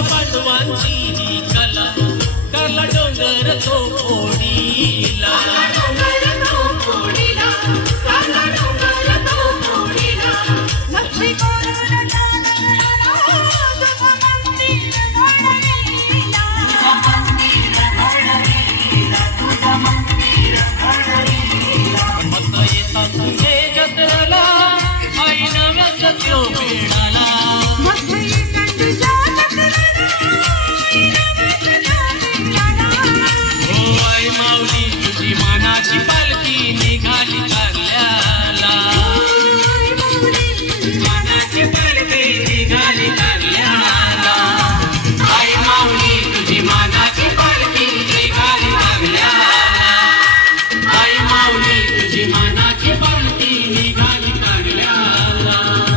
पांडवांची ही कला करला डोंगर तो फोडीला मत येता तुझे जत्रेला आई नव्याचा त्यो